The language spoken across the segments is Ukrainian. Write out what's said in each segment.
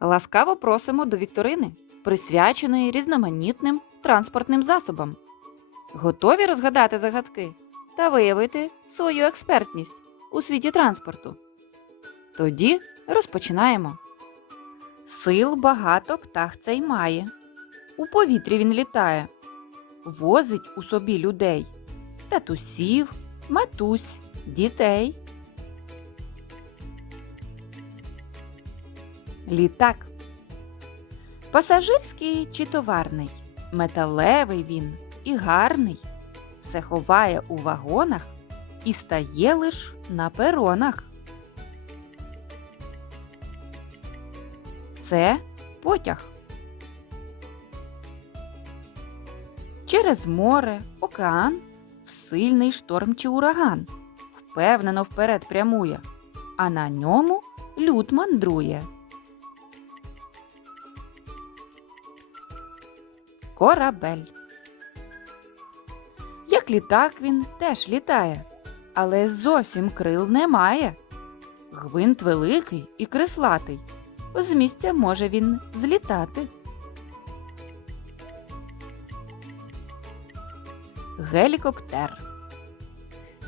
Ласкаво просимо до вікторини, присвяченої різноманітним транспортним засобам. Готові розгадати загадки та виявити свою експертність у світі транспорту. Тоді розпочинаємо. Сил багато птах цей має. У повітрі він літає, возить у собі людей, татусів, матусь, дітей. Літак. Пасажирський чи товарний, металевий він і гарний. Все ховає у вагонах і стає лиш на перонах. Це потяг. Через море, океан, в сильний шторм чи ураган. Впевнено вперед прямує, а на ньому люд мандрує. Корабель. Як літак він теж літає, але зовсім крил немає. Гвинт великий і крислатий. З місця може він злітати. Гелікоптер.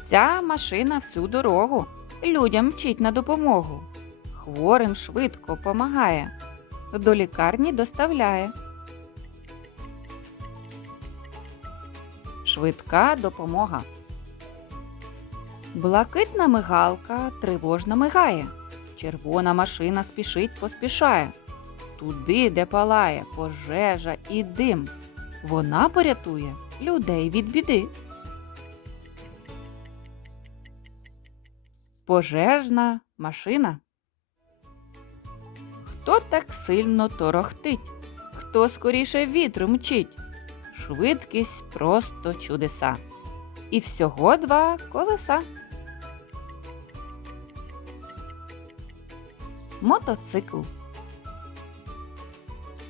Ця машина всю дорогу людям мчить на допомогу. Хворим швидко помагає, до лікарні доставляє. Швидка допомога. Блакитна мигалка тривожно мигає. Червона машина спішить поспішає. Туди, де палає пожежа і дим. Вона порятує людей від біди. Пожежна машина. Хто так сильно торохтить? Хто скоріше вітру мчить? Швидкість просто чудеса. І всього два колеса. Мотоцикл.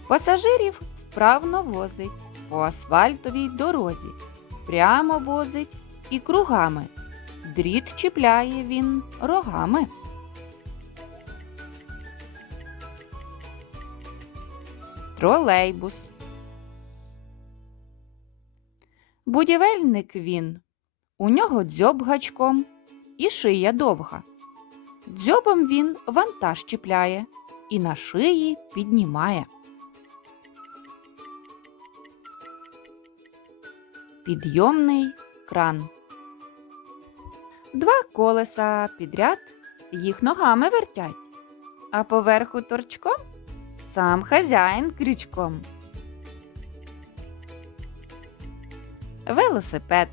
Пасажирів вправно возить по асфальтовій дорозі. Прямо возить і кругами. Дріт чіпляє він рогами. Тролейбус. Будівельник він. У нього дзьоб гачком і шия довга. Дзьобом він вантаж чіпляє і на шиї піднімає. Підйомний кран. Два колеса підряд їх ногами вертять, а поверху торчком сам хазяїн крючком. Велосипед.